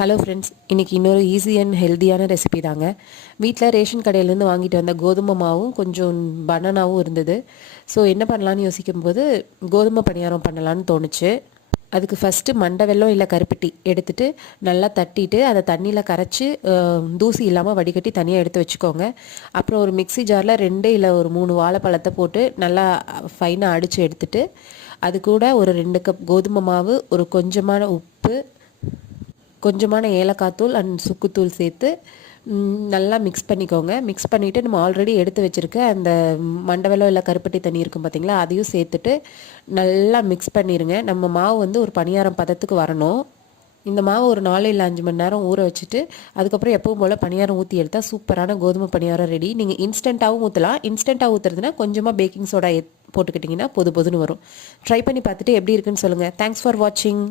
Hello friends, இன்றைக்கி இன்னொரு easy and ஹெல்த்தியான ரெசிபி தாங்க. வீட்டில் ரேஷன் கடையிலேருந்து வாங்கிட்டு வந்த கோதுமை மாவும் கொஞ்சம் பனானாவும் இருந்தது. ஸோ என்ன பண்ணலான்னு யோசிக்கும்போது கோதுமை பணியாரம் பண்ணலான்னு தோணுச்சு. அதுக்கு ஃபஸ்ட்டு மண்டை வெல்லம் இல்லை கருப்பட்டி எடுத்துகிட்டு நல்லா தட்டிட்டு அதை தண்ணியில் கரைச்சி தூசி இல்லாமல் வடிகட்டி தனியாக எடுத்து வச்சுக்கோங்க. அப்புறம் ஒரு மிக்ஸி ஜாரில் 2 இல்லை ஒரு 3 வாழைப்பழத்தை போட்டு நல்லா ஃபைனாக அடித்து எடுத்துட்டு அது கூட ஒரு 2 கப் கோதுமை மாவு, ஒரு கொஞ்சமான உப்பு, கொஞ்சமான ஏலக்காய் தூள் அண்ட் சுக்குத்தூள் சேர்த்து நல்லா மிக்ஸ் பண்ணிக்கோங்க. மிக்ஸ் பண்ணிவிட்டு நம்ம ஆல்ரெடி எடுத்து வச்சுருக்க அந்த மண்டவெல்லம் இல்லை கருப்பட்டி தண்ணி இருக்கும் பார்த்திங்களா, அதையும் சேர்த்துட்டு நல்லா மிக்ஸ் பண்ணிடுங்க. நம்ம மாவு வந்து ஒரு பணியாரம் பதத்துக்கு வரணும். இந்த மாவு ஒரு 4 இல்லை 5 மணி நேரம் ஊற வச்சுட்டு அதுக்கப்புறம் எப்பவும் போல் பணியாரம் ஊற்றி எடுத்தால் சூப்பரான கோதுமை பணியாரம் ரெடி. நீங்கள் இன்ஸ்டண்ட்டாகவும் ஊற்றலாம். இன்ஸ்டண்ட்டாக ஊற்றுறதுனா கொஞ்சமாக பேக்கிங் சோடா போட்டுக்கிட்டிங்கன்னா பொது பொதுன்னு வரும். ட்ரை பண்ணி பார்த்துட்டு எப்படி இருக்குன்னு சொல்லுங்கள். தேங்க்ஸ் ஃபார் வாட்சிங்.